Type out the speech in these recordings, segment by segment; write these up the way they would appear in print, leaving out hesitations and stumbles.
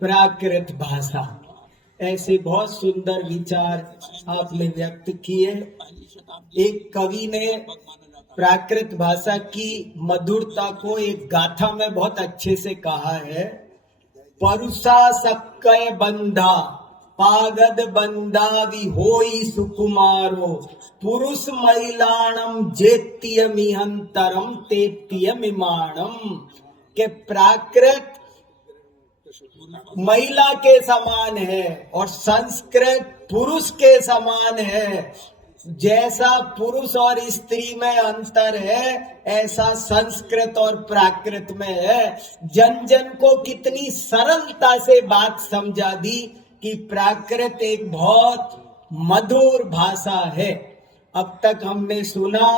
प्राकृत भाषा, ऐसे बहुत सुंदर विचार आपने व्यक्त किए। एक कवि ने प्राकृत भाषा की मधुरता को एक गाथा में बहुत अच्छे से कहा है। परुषा सक्कय बंधा पागद बंदावि होई सुकुमारो पुरुष महिलाणम जेत्यमिहंतरम तेत्यमिमाणम, के प्राकृत महिला के समान है और संस्कृत पुरुष के समान है। जैसा पुरुष और स्त्री में अंतर है, ऐसा संस्कृत और प्राकृत में है। जन जन को कितनी सरलता से बात समझा दी कि प्राकृत एक बहुत मधुर भाषा है। अब तक हमने सुना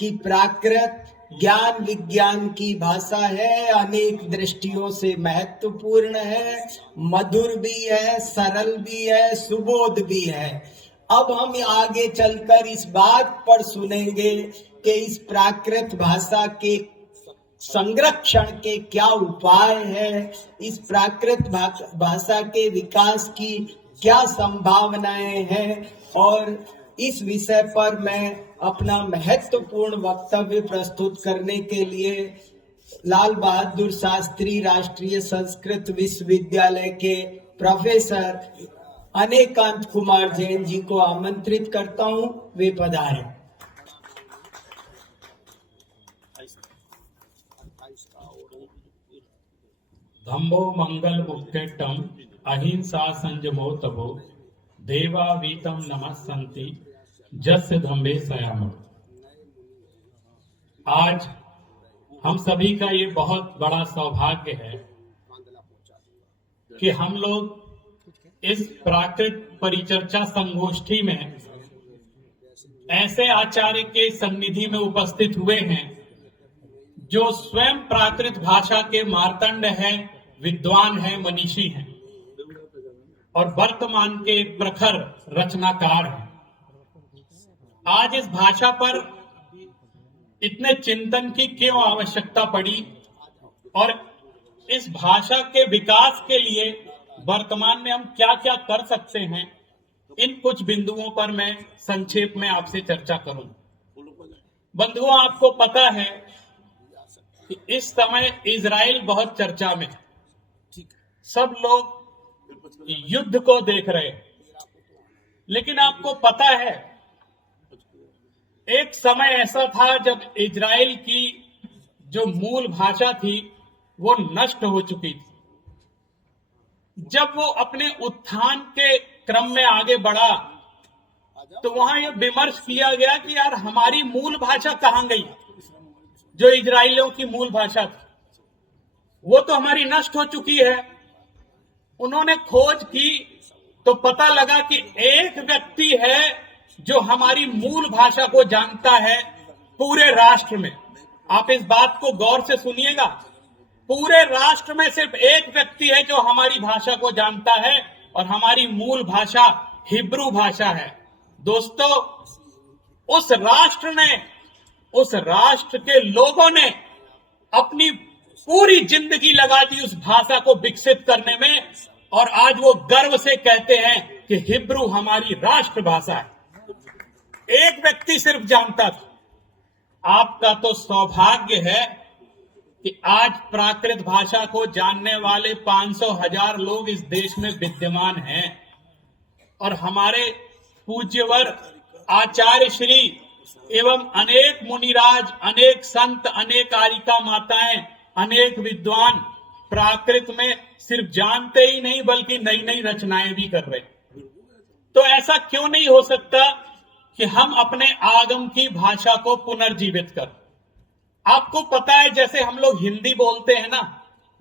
कि प्राकृत ज्ञान विज्ञान की भाषा है, अनेक दृष्टियों से महत्वपूर्ण है, मधुर भी है, सरल भी है, सुबोध भी है। अब हम आगे चलकर इस बात पर सुनेंगे कि इस प्राकृत भाषा के संरक्षण के क्या उपाय है, इस प्राकृत भाषा के विकास की क्या संभावनाएं हैं। और इस विषय पर मैं अपना महत्वपूर्ण वक्तव्य प्रस्तुत करने के लिए लाल बहादुर शास्त्री राष्ट्रीय संस्कृत विश्वविद्यालय के प्रोफेसर अनेकांत कुमार जैन जी को आमंत्रित करता हूं। वे पधारें। धम्मो मंगल मुक्तेटम अहिंसा संजमो तभो देवा वीतम नमस्सन्ति जस्य धम्मे सयाम। आज हम सभी का ये बहुत बड़ा सौभाग्य है कि हम लोग इस प्राकृत परिचर्चा संगोष्ठी में ऐसे आचार्य के सन्निधि में उपस्थित हुए हैं जो स्वयं प्राकृत भाषा के मार्तंड हैं, विद्वान हैं, मनीषी हैं और वर्तमान के एक प्रखर रचनाकार हैं। आज इस भाषा पर इतने चिंतन की क्यों आवश्यकता पड़ी और इस भाषा के विकास के लिए वर्तमान में हम क्या क्या कर सकते हैं, इन कुछ बिंदुओं पर मैं संक्षेप में आपसे चर्चा करूं। बंधुओं, आपको पता है कि इस समय इजराइल बहुत चर्चा में है। सब लोग युद्ध को देख रहे हैं, लेकिन आपको पता है एक समय ऐसा था जब इजराइल की जो मूल भाषा थी वो नष्ट हो चुकी थी। जब वो अपने उत्थान के क्रम में आगे बढ़ा तो वहां यह विमर्श किया गया कि यार हमारी मूल भाषा कहां गई, जो इजराइलियों की मूल भाषा थी वो तो हमारी नष्ट हो चुकी है। उन्होंने खोज की तो पता लगा कि एक व्यक्ति है जो हमारी मूल भाषा को जानता है पूरे राष्ट्र में। आप इस बात को गौर से सुनिएगा, पूरे राष्ट्र में सिर्फ एक व्यक्ति है जो हमारी भाषा को जानता है और हमारी मूल भाषा हिब्रू भाषा है। दोस्तों, उस राष्ट्र के लोगों ने अपनी पूरी जिंदगी लगा दी उस भाषा को विकसित करने में और आज वो गर्व से कहते हैं कि हिब्रू हमारी राष्ट्र भाषा है। एक व्यक्ति सिर्फ जानता था। आपका तो सौभाग्य है कि आज प्राकृत भाषा को जानने वाले 500,000 लोग इस देश में विद्यमान हैं और हमारे पूज्यवर आचार्य श्री एवं अनेक मुनिराज, अनेक संत, अनेक कारिका माताएं, अनेक विद्वान प्राकृत में सिर्फ जानते ही नहीं बल्कि नई नई रचनाएं भी कर रहे। तो ऐसा क्यों नहीं हो सकता कि हम अपने आगम की भाषा को पुनर्जीवित कर। आपको पता है जैसे हम लोग हिंदी बोलते हैं ना,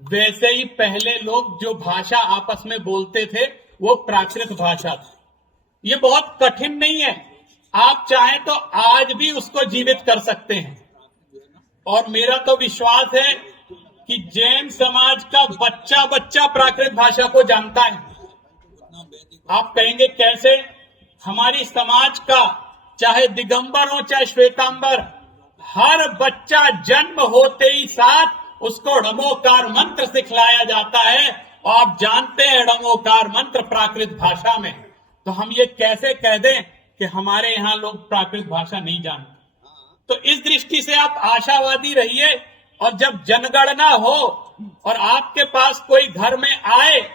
वैसे ही पहले लोग जो भाषा आपस में बोलते थे वो प्राकृत भाषा थी। ये बहुत कठिन नहीं है, आप चाहें तो आज भी उसको जीवित कर सकते हैं। और मेरा तो विश्वास है कि जैन समाज का बच्चा बच्चा प्राकृत भाषा को जानता है। आप कहेंगे कैसे? हमारी समाज का चाहे दिगंबर हो चाहे श्वेतांबर, हर बच्चा जन्म होते ही साथ उसको नमोकार मंत्र सिखलाया जाता है और आप जानते हैं णमोकार मंत्र प्राकृत भाषा में, तो हम ये कैसे कह दें कि हमारे यहां लोग प्राकृत भाषा नहीं जानते। तो इस दृष्टि से आप आशावादी रहिए, और जब जनगणना हो और आपके पास कोई घर में आए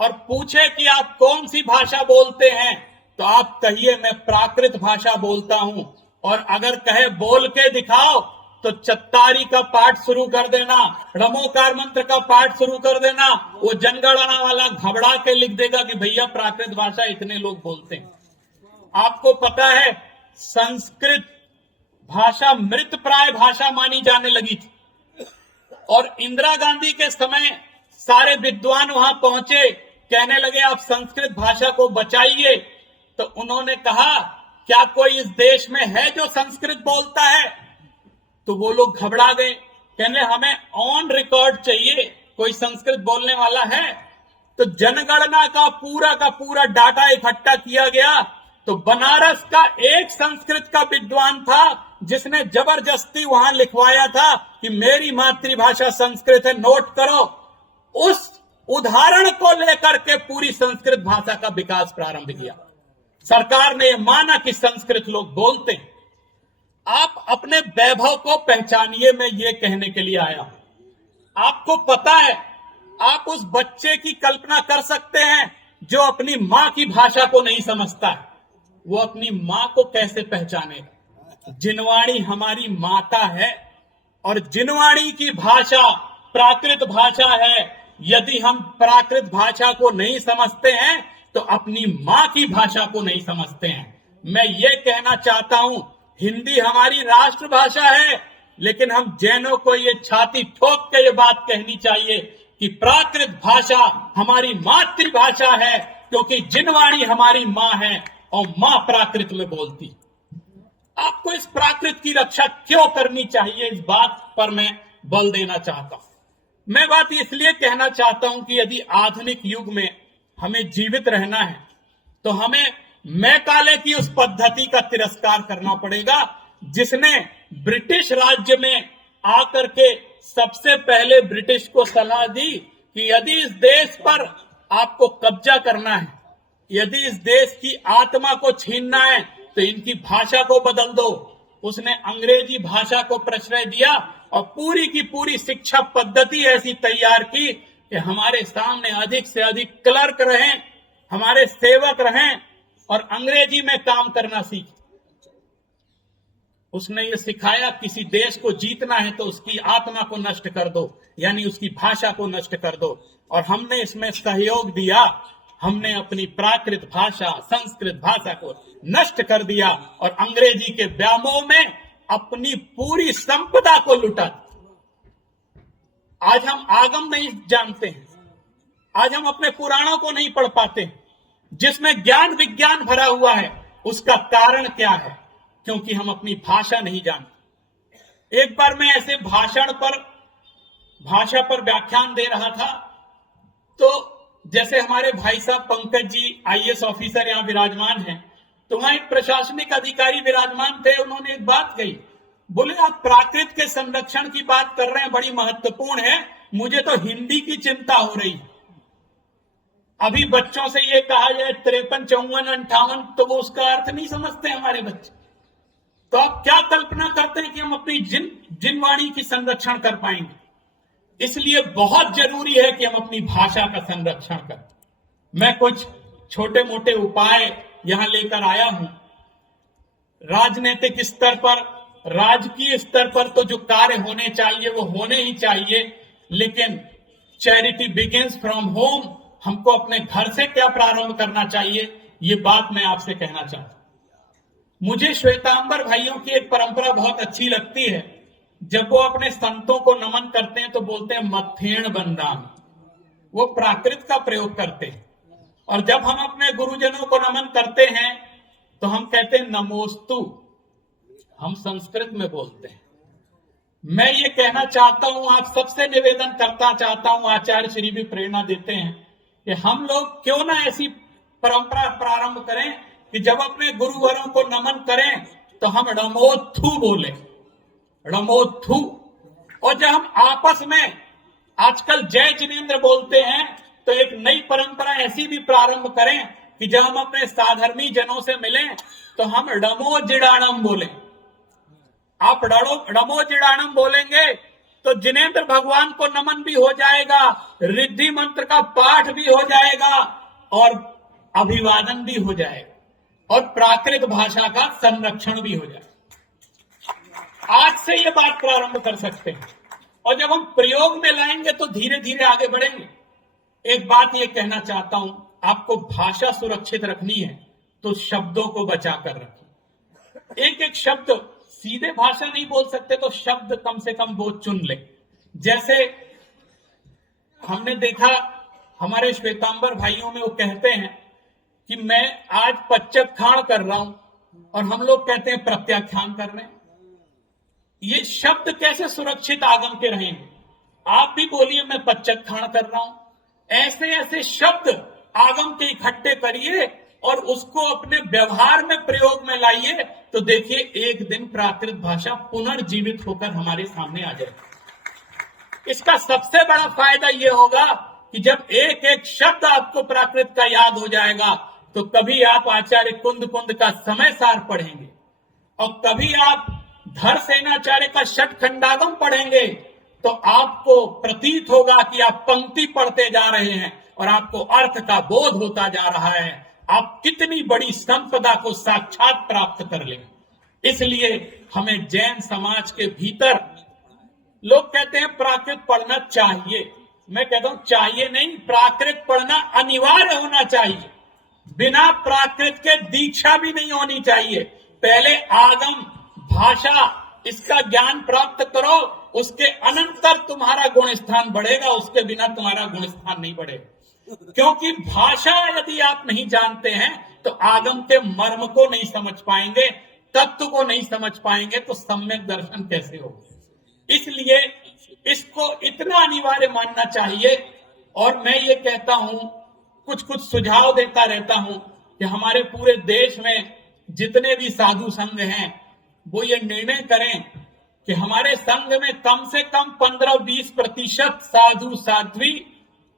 और पूछे कि आप कौन सी भाषा बोलते हैं, तो आप कहिए मैं प्राकृत भाषा बोलता हूं। और अगर कहे बोल के दिखाओ, तो चत्तारी का पाठ शुरू कर देना, णमोकार मंत्र का पाठ शुरू कर देना। वो जनगणना वाला घबरा के लिख देगा कि भैया प्राकृत भाषा इतने लोग बोलते हैं। आपको पता है संस्कृत भाषा मृत प्राय भाषा मानी जाने लगी थी, और इंदिरा गांधी के समय सारे विद्वान वहां पहुंचे, कहने लगे आप संस्कृत भाषा को बचाइए। तो उन्होंने कहा क्या कोई इस देश में है जो संस्कृत बोलता है? तो वो लोग घबरा गए, कहने हमें ऑन रिकॉर्ड चाहिए, कोई संस्कृत बोलने वाला है। तो जनगणना का पूरा डाटा इकट्ठा किया गया, तो बनारस का एक संस्कृत का विद्वान था जिसने जबरदस्ती वहां लिखवाया था कि मेरी मातृभाषा संस्कृत है, नोट करो। उस उदाहरण को लेकर के पूरी संस्कृत भाषा का विकास प्रारंभ किया। सरकार ने यह माना कि संस्कृत लोग बोलते हैं। आप अपने वैभव को पहचानिए, मैं ये कहने के लिए आया हूं। आपको पता है, आप उस बच्चे की कल्पना कर सकते हैं जो अपनी मां की भाषा को नहीं समझता है, वो अपनी मां को कैसे पहचानेगा? जिनवाणी हमारी माता है, और जिनवाणी की भाषा प्राकृत भाषा है। यदि हम प्राकृत भाषा को नहीं समझते हैं, तो अपनी मां की भाषा को नहीं समझते हैं। मैं ये कहना चाहता हूं, हिंदी हमारी राष्ट्रभाषा है, लेकिन हम जैनों को ये छाती ठोक के ये बात कहनी चाहिए कि प्राकृत भाषा हमारी मातृभाषा है, क्योंकि जिनवाणी हमारी मां है और मां प्राकृत में बोलती। आपको इस प्राकृत की रक्षा क्यों करनी चाहिए, इस बात पर मैं बल देना चाहता हूं। मैं बात इसलिए कहना चाहता हूं कि यदि आधुनिक युग में हमें जीवित रहना है, तो हमें मैकाले की उस पद्धति का तिरस्कार करना पड़ेगा जिसने ब्रिटिश राज्य में आकर के सबसे पहले ब्रिटिश को सलाह दी कि यदि इस देश पर आपको कब्जा करना है, यदि इस देश की आत्मा को छीनना है, तो इनकी भाषा को बदल दो। उसने अंग्रेजी भाषा को प्रश्रय दिया और पूरी की पूरी शिक्षा पद्धति ऐसी तैयार की कि हमारे सामने अधिक से अधिक क्लर्क रहें, हमारे सेवक रहें और अंग्रेजी में काम करना सीखें। उसने ये सिखाया किसी देश को जीतना है तो उसकी आत्मा को नष्ट कर दो, यानी उसकी भाषा को नष्ट कर दो। और हमने इसमें सहयोग दिया, हमने अपनी प्राकृत भाषा संस्कृत भाषा को नष्ट कर दिया और अंग्रेजी के व्यामोह में अपनी पूरी संपदा को लुटा। आज हम आगम नहीं जानते हैं, आज हम अपने पुराणों को नहीं पढ़ पाते, जिसमें ज्ञान विज्ञान भरा हुआ है। उसका कारण क्या है? क्योंकि हम अपनी भाषा नहीं जानते। एक बार मैं ऐसे भाषा पर व्याख्यान दे रहा था, तो जैसे हमारे भाई साहब पंकज जी आईएएस ऑफिसर यहां विराजमान हैं, तो वहां एक प्रशासनिक अधिकारी विराजमान थे। उन्होंने एक बात कही, बोले आप प्राकृत के संरक्षण की बात कर रहे हैं, बड़ी महत्वपूर्ण है, मुझे तो हिंदी की चिंता हो रही है। अभी बच्चों से ये कहा जाए 53, 54, 58, तो वो उसका अर्थ नहीं समझते हमारे बच्चे। तो आप क्या कल्पना करते हैं कि हम अपनी जिनवाणी की संरक्षण कर पाएंगे? इसलिए बहुत जरूरी है कि हम अपनी भाषा का संरक्षण करें। मैं कुछ छोटे मोटे उपाय यहां लेकर आया हूं। राजनीतिक स्तर पर, राजकीय स्तर पर तो जो कार्य होने चाहिए वो होने ही चाहिए, लेकिन चैरिटी बिगिंस फ्रॉम होम, हमको अपने घर से क्या प्रारंभ करना चाहिए, ये बात मैं आपसे कहना चाहता हूं। मुझे श्वेतांबर भाइयों की एक परंपरा बहुत अच्छी लगती है। जब वो अपने संतों को नमन करते हैं तो बोलते हैं मथेण बंदाम, वो प्राकृत का प्रयोग करते हैं। और जब हम अपने गुरुजनों को नमन करते हैं तो हम कहते हैं नमोस्तु, हम संस्कृत में बोलते हैं। मैं ये कहना चाहता हूं, आप सबसे निवेदन करता चाहता हूं, आचार्य श्री भी प्रेरणा देते हैं कि हम लोग क्यों ना ऐसी परंपरा प्रारंभ करें कि जब अपने गुरुवरों को नमन करें तो हम णमोत्थु बोले, णमोत्थु। और जब हम आपस में आजकल जय जिनेन्द्र बोलते हैं, तो एक नई परंपरा ऐसी भी प्रारंभ करें कि जब हम अपने साधर्मी जनों से मिलें तो हम डमो जिडाणम बोलें। आप डमो जिडाणम बोलेंगे तो जिनेंद्र भगवान को नमन भी हो जाएगा, रिद्धि मंत्र का पाठ भी हो जाएगा और अभिवादन भी हो जाएगा और प्राकृत भाषा का संरक्षण भी हो जाएगा। आज से ये बात प्रारंभ कर सकते हैं और जब हम प्रयोग में लाएंगे तो धीरे धीरे आगे बढ़ेंगे। एक बात ये कहना चाहता हूं, आपको भाषा सुरक्षित रखनी है तो शब्दों को बचाकर रखिए। एक एक शब्द सीधे भाषा नहीं बोल सकते तो शब्द कम से कम वो चुन ले। जैसे हमने देखा हमारे श्वेतांबर भाइयों में वो कहते हैं कि मैं आज पच्चखान कर रहा हूं और हम लोग कहते हैं प्रत्याख्यान कर रहे हैं। ये शब्द कैसे सुरक्षित आगम के रहेंगे? आप भी बोलिए मैं पच्चखान कर रहा हूं। ऐसे ऐसे शब्द आगम के इकट्ठे करिए और उसको अपने व्यवहार में प्रयोग में लाइए तो देखिए एक दिन प्राकृत भाषा पुनर्जीवित होकर हमारे सामने आ जाएगी। इसका सबसे बड़ा फायदा यह होगा कि जब एक एक शब्द आपको प्राकृत का याद हो जाएगा तो कभी आप आचार्य कुंद कुंद का समय सार पढ़ेंगे और कभी आप धर सेनाचार्य का षटखंडागम पढ़ेंगे तो आपको प्रतीत होगा कि आप पंक्ति पढ़ते जा रहे हैं और आपको अर्थ का बोध होता जा रहा है। आप कितनी बड़ी संपदा को साक्षात प्राप्त कर लेंगे। इसलिए हमें जैन समाज के भीतर लोग कहते हैं प्राकृत पढ़ना चाहिए, मैं कहता हूं चाहिए नहीं, प्राकृत पढ़ना अनिवार्य होना चाहिए। बिना प्राकृत के दीक्षा भी नहीं होनी चाहिए। पहले आगम भाषा इसका ज्ञान प्राप्त करो, उसके अनंतर तुम्हारा गुण स्थान बढ़ेगा, उसके बिना तुम्हारा गुण स्थान नहीं बढ़ेगा। क्योंकि भाषा यदि आप नहीं जानते हैं तो आगम के मर्म को नहीं समझ पाएंगे, तत्व को नहीं समझ पाएंगे तो सम्यक दर्शन कैसे होगा। इसलिए इसको इतना अनिवार्य मानना चाहिए। और मैं ये कहता हूं, कुछ कुछ सुझाव देता रहता हूं कि हमारे पूरे देश में जितने भी साधु संघ हैं वो ये निर्णय करें कि हमारे संघ में कम से कम 15-20% साधु साध्वी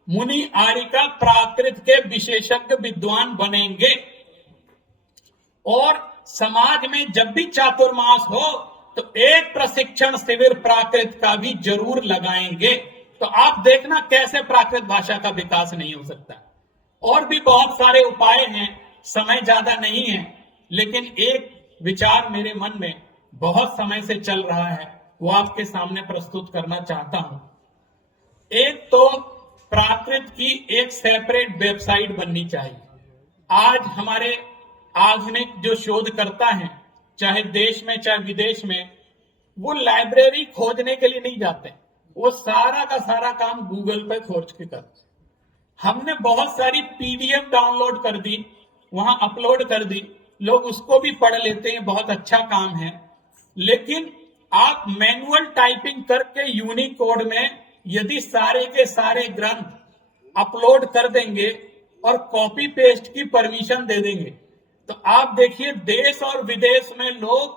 मुनि आर्यिका प्राकृत के विशेषज्ञ विद्वान बनेंगे और समाज में जब भी चातुर्मास हो तो एक प्रशिक्षण शिविर प्राकृत का भी जरूर लगाएंगे। तो आप देखना कैसे प्राकृत भाषा का विकास नहीं हो सकता। और भी बहुत सारे उपाय हैं, समय ज्यादा नहीं है, लेकिन एक विचार मेरे मन में बहुत समय से चल रहा है, वो आपके सामने प्रस्तुत करना चाहता हूं। एक तो प्राकृत की एक सेपरेट वेबसाइट बननी चाहिए। आज हमारे आधुनिक जो शोधकर्ता हैं, चाहे देश में चाहे विदेश में, वो लाइब्रेरी खोजने के लिए नहीं जाते, वो सारा का सारा काम गूगल पे खोज के करते। हमने बहुत सारी पीडीएफ डाउनलोड कर दी, वहां अपलोड कर दी, लोग उसको भी पढ़ लेते हैं, बहुत अच्छा काम है। लेकिन आप मैनुअल टाइपिंग करके यूनिकोड में यदि सारे के सारे ग्रंथ अपलोड कर देंगे और कॉपी पेस्ट की परमिशन दे देंगे तो आप देखिए देश और विदेश में लोग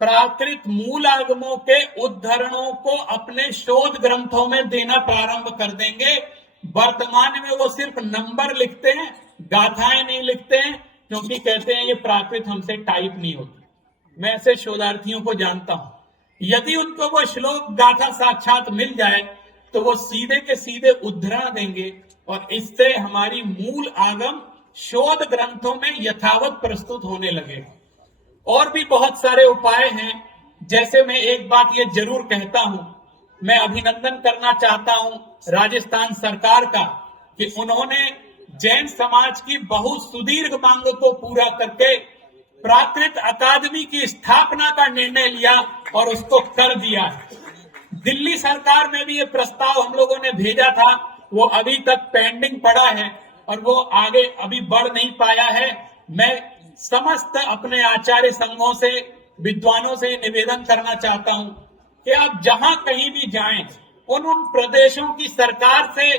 प्राकृत मूल आगमों के उद्धरणों को अपने शोध ग्रंथों में देना प्रारंभ कर देंगे। वर्तमान में वो सिर्फ नंबर लिखते हैं, गाथाएं नहीं लिखते हैं, क्योंकि कहते हैं ये प्राकृत हमसे टाइप नहीं होती। मैं ऐसे शोधार्थियों को जानता हूं, यदि उनको वो श्लोक गाथा साक्षात मिल जाए तो वो सीधे के सीधे उद्धरण देंगे और इससे हमारी मूल आगम शोध ग्रंथों में यथावत प्रस्तुत होने लगे। और भी बहुत सारे उपाय हैं। जैसे मैं एक बात ये जरूर कहता हूं, मैं अभिनंदन करना चाहता हूं राजस्थान सरकार का कि उन्होंने जैन समाज की बहुत सुदीर्घ मांग को पूरा करके प्राकृत अकादमी की स्थापना का निर्णय लिया और उसको कर दिया। दिल्ली सरकार में भी ये प्रस्ताव हम लोगों ने भेजा था, वो अभी तक पेंडिंग पड़ा है और वो आगे अभी बढ़ नहीं पाया है। मैं समस्त अपने आचार्य संघों से, विद्वानों से निवेदन करना चाहता हूं कि आप जहां कहीं भी जाएं, उन प्रदेशों की सरकार से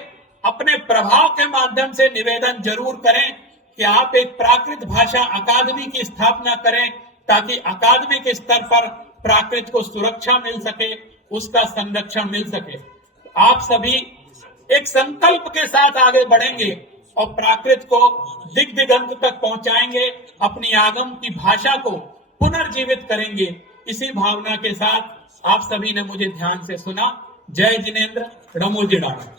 अपने प्रभाव के माध्यम से निवेदन जरूर करें कि आप एक प्राकृत भाषा अकादमी की स्थापना करें ताकि अकादमिक स्तर पर प्राकृत को सुरक्षा मिल सके, उसका संरक्षण मिल सके। आप सभी एक संकल्प के साथ आगे बढ़ेंगे और प्राकृत को दिग दिगंत तक पहुंचाएंगे, अपनी आगम की भाषा को पुनर्जीवित करेंगे। इसी भावना के साथ आप सभी ने मुझे ध्यान से सुना। जय जिनेंद्र, रमो जिडाणा।